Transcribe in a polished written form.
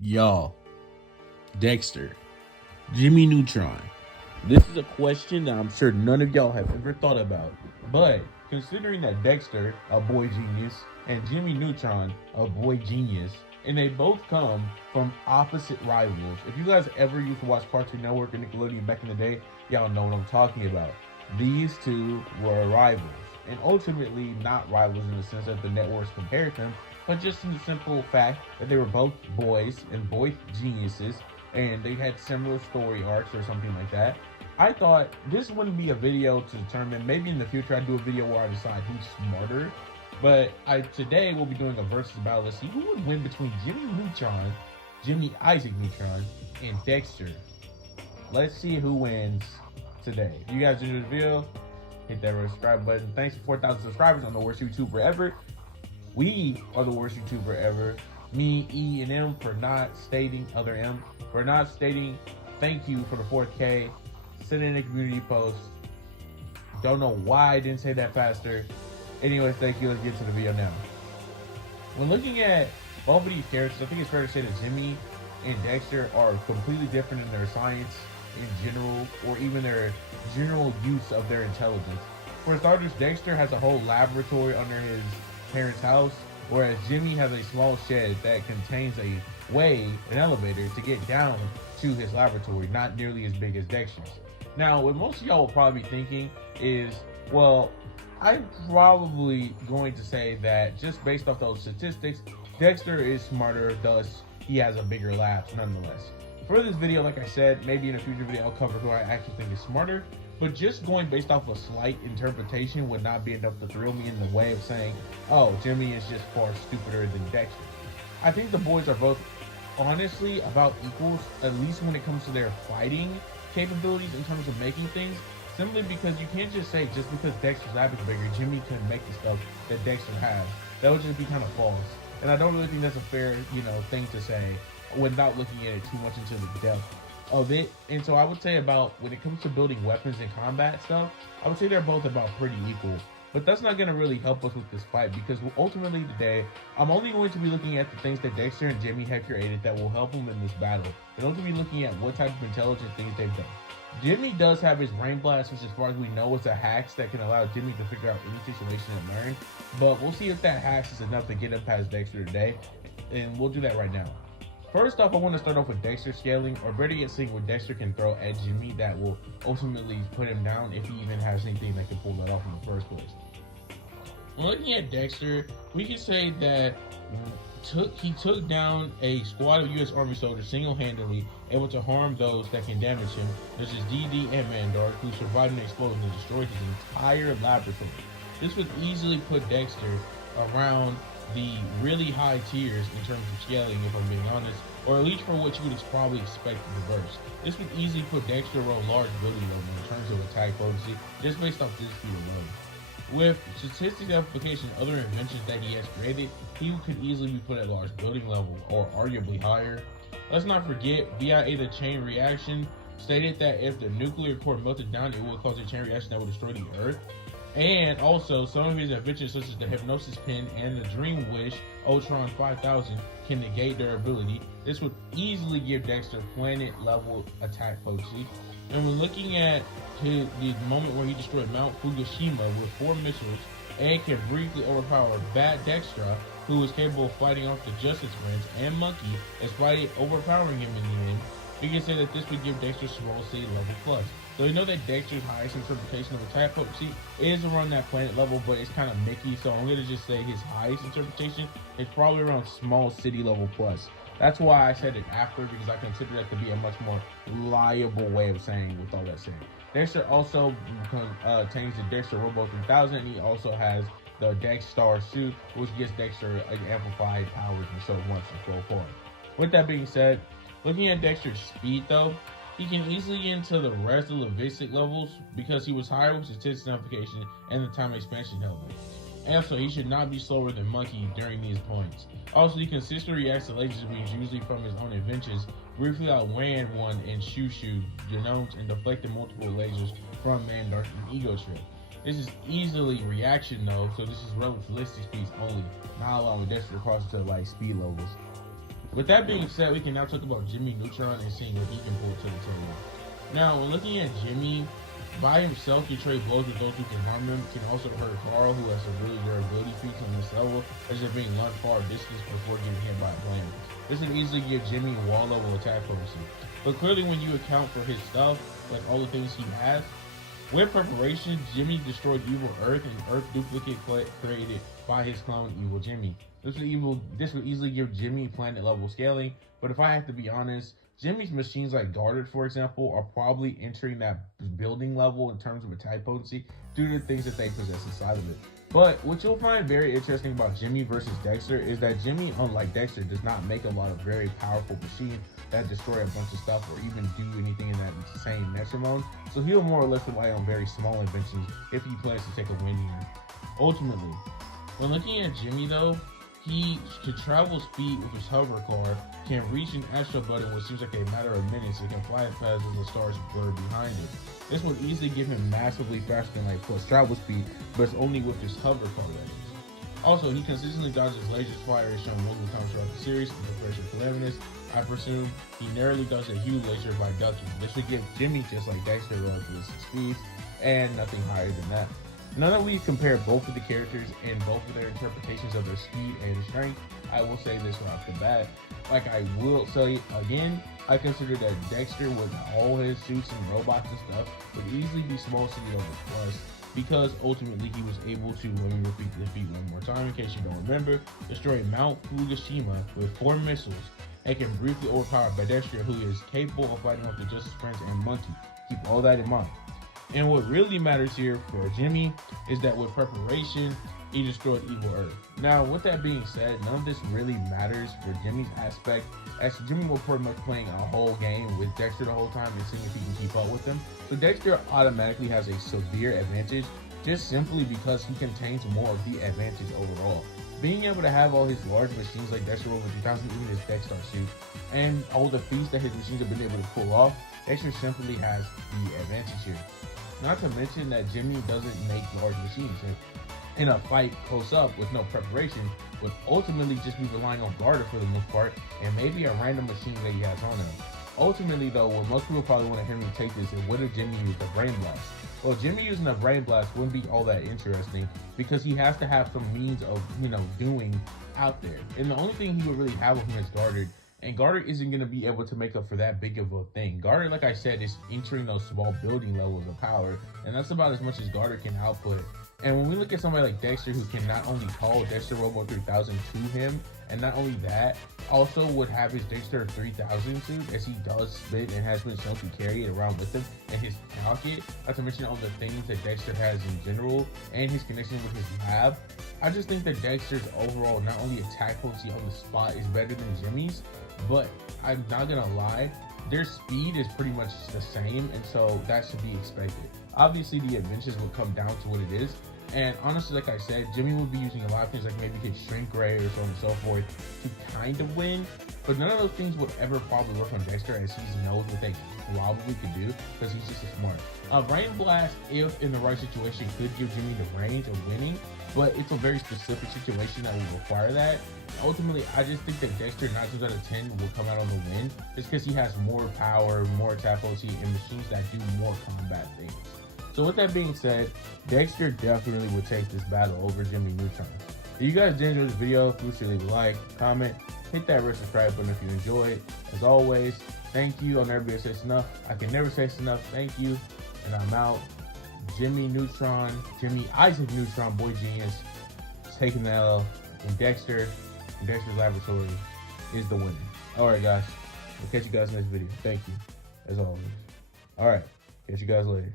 Y'all, Dexter, Jimmy Neutron. This is a question that I'm sure none of y'all have ever thought about. But considering that Dexter, a boy genius, and Jimmy Neutron, a boy genius, and they both come from opposite rivals. If you guys ever used to watch Cartoon Network or Nickelodeon back in the day, y'all know what I'm talking about. These two were rivals, and ultimately not rivals in the sense that the networks compared them, but just in the simple fact that they were both boys and both geniuses, and they had similar story arcs or something like that. I thought this wouldn't be a video to determine. Maybe in the future I do a video where I decide who's smarter. But today we'll be doing a versus battle. Let's see who would win between Jimmy Neutron, Jimmy Isaac Neutron, and Dexter. Let's see who wins today. If you guys enjoyed the video, hit that subscribe button. Thanks for 4,000 subscribers on the worst YouTuber ever. We are the worst YouTuber ever. Me, E, and M for not stating, other M, for not stating thank you for the 4K. Send in a community post. Don't know why I didn't say that faster. Anyways, thank you. Let's get to the video now. When looking at both of these characters, I think it's fair to say that Jimmy and Dexter are completely different in their science in general, or even their general use of their intelligence. For starters, Dexter has a whole laboratory under his parents' house, whereas Jimmy has a small shed that contains a way, an elevator, to get down to his laboratory, not nearly as big as Dexter's. Now, what most of y'all will probably be thinking is, well, I'm probably going to say that just based off those statistics, Dexter is smarter, thus he has a bigger lapse nonetheless. For this video, like I said, maybe in a future video I'll cover who I actually think is smarter, but just going based off a slight interpretation would not be enough to thrill me in the way of saying, oh, Jimmy is just far stupider than Dexter. I think the boys are both honestly about equals, at least when it comes to their fighting capabilities in terms of making things, simply because you can't just say just because Dexter's lab is bigger, Jimmy couldn't make the stuff that Dexter has. That would just be kind of false. And I don't really think that's a fair, thing to say without looking at it too much into the depth of it. And so I would say about when it comes to building weapons and combat stuff, I would say they're both about pretty equal. But that's not going to really help us with this fight, because ultimately today, I'm only going to be looking at the things that Dexter and Jimmy have created that will help them in this battle. And also be looking at what type of intelligent things they've done. Jimmy does have his brain blast, which as far as we know is a hacks that can allow Jimmy to figure out any situation and learn. But we'll see if that hacks is enough to get him past Dexter today. And we'll do that right now. First off, I want to start off with Dexter scaling, or better yet, seeing what Dexter can throw at Jimmy that will ultimately put him down if he even has anything that can pull that off in the first place. When looking at Dexter, we can say that he took down a squad of U.S. Army soldiers single-handedly, able to harm those that can damage him, such as DD and Mandark, who survived an explosion and destroyed his entire laboratory. This would easily put Dexter around the really high tiers in terms of scaling, if I'm being honest, or at least for what you would probably expect in the verse. This would easily put Dexter around large building level in terms of attack potency, just based off this speed alone. With statistics application and other inventions that he has created, he could easily be put at large building level, or arguably higher. Let's not forget, VIA the chain reaction stated that if the nuclear core melted down, it would cause a chain reaction that would destroy the Earth. And also, some of his inventions, such as the Hypnosis Pin and the Dream Wish Ultron 5000, can negate their ability. This would easily give Dexter planet-level attack potency. And when looking at the moment where he destroyed Mount Fukushima with 4 missiles and can briefly overpower Bat Dextra, who is capable of fighting off the Justice Friends and Monkey, despite overpowering him in the end, we can say that this would give Dexter small city level plus. So we know that Dexter's highest interpretation of attack potency is around that planet level, but it's kind of Mickey, so I'm going to just say his highest interpretation is probably around small city level plus. That's why I said it after, because I consider that to be a much more reliable way of saying with all that said. Dexter also contains the Dexter Robo 3000, and he also has the Dexstar suit, which gives Dexter amplified powers and so much and so forth. With that being said, looking at Dexter's speed though, he can easily get into the rest of the Vistic levels because he was higher with statistics amplification and the time expansion element. And so he should not be slower than Monkey during these points. Also, he consistently reacts to laser beams, usually from his own inventions, briefly outran one in Shushu genomes and deflected multiple lasers from Mandark and Ego Trip. This is easily reaction though, so this is relativistic speeds only, not allowing Dexter to cross to like speed levels. With that being said, we can now talk about Jimmy Neutron and seeing what he can pull to the table. Now, when looking at Jimmy, by himself, he trade blows with those who can harm him. Can also hurt Carl, who has some really durability feats on this level, such as being launched far distance before getting hit by a plane. This would easily give Jimmy a wall level attack potency. But clearly, when you account for his stuff, like all the things he has, with preparation, Jimmy destroyed Evil Earth and Earth duplicate created by his clone Evil Jimmy. This would easily give Jimmy planet level scaling, but if I have to be honest, Jimmy's machines like Guarded, for example, are probably entering that building level in terms of attack potency due to the things that they possess inside of it. But what you'll find very interesting about Jimmy versus Dexter is that Jimmy, unlike Dexter, does not make a lot of very powerful machines that destroy a bunch of stuff or even do anything in that same Neutron mode. So he'll more or less rely on very small inventions if he plans to take a win here. Ultimately, when looking at Jimmy though, he can travel speed with his hover car, can reach an astral button which seems like a matter of minutes, and can fly past as the stars blur behind it. This would easily give him massively faster than light plus travel speed, but it's only with his hover car ratings. Also, he consistently dodges lasers fire as shown multiple times throughout the series in preparation for Calamitous. I presume he narrowly does a huge laser by ducking. This would give Jimmy just like Dexter relative speeds and nothing higher than that. Now that we compare both of the characters and both of their interpretations of their speed and strength, I will say this right off the bat. Like I will say again, I consider that Dexter with all his suits and robots and stuff would easily be Small City over plus, because ultimately he was able to, let me repeat the feat one more time in case you don't remember, destroy Mount Fukushima with 4 missiles and can briefly overpower Dexter, who is capable of fighting off the Justice Prince and Monkey. Keep all that in mind. And what really matters here for Jimmy is that with preparation, he destroyed Evil Earth. Now, with that being said, none of this really matters for Jimmy's aspect, as Jimmy will pretty much playing a whole game with Dexter the whole time and seeing if he can keep up with him. So Dexter automatically has a severe advantage just simply because he contains more of the advantage overall. Being able to have all his large machines like Dexter over 3000, even his Dexter suit, and all the feats that his machines have been able to pull off, Dexter simply has the advantage here. Not to mention that Jimmy doesn't make large machines. In a fight close up with no preparation, would ultimately just be relying on Guarder for the most part, and maybe a random machine that he has on him. Ultimately though, what most people probably want to hear me take this is, what if Jimmy used a Brain Blast? Well, Jimmy using a Brain Blast wouldn't be all that interesting because he has to have some means of, doing out there. And the only thing he would really have with him is Guarded. And Guarder isn't going to be able to make up for that big of a thing. Guarder, like I said, is entering those small building levels of power, and that's about as much as Guarder can output. And when we look at somebody like Dexter, who can not only call Dexter Robo 3000 to him, and not only that, also would have his Dexter 3000 suit, as he does spit and has been shown to carry it around with him, and his pocket, not to mention all the things that Dexter has in general, and his connection with his lab. I just think that Dexter's overall, not only attack potency on the spot is better than Jimmy's, but I'm not gonna lie, their speed is pretty much the same, and so that should be expected. Obviously, the adventures will come down to what it is, and honestly, like I said, Jimmy will be using a lot of things like maybe his Shrink Ray or so on and so forth to kind of win, but none of those things would ever probably work on Dexter, as he knows what they probably could do because he's just a smart. Brain Blast, if in the right situation, could give Jimmy the range of winning, but it's a very specific situation that will require that. Ultimately, I just think that Dexter 9 times out of 10 will come out on the win just because he has more power, more attack potency, and machines that do more combat things. So with that being said, Dexter definitely would take this battle over Jimmy Neutron. If you guys did enjoy this video, please leave a like, comment, hit that red subscribe button if you enjoyed. As always, thank you. I'll never be able to say enough. I can never say enough. Thank you. And I'm out. Jimmy Isaac Neutron, boy genius, taking the L. And Dexter's Laboratory is the winner. Alright guys, I'll catch you guys in this video. Thank you, as always. Alright, catch you guys later.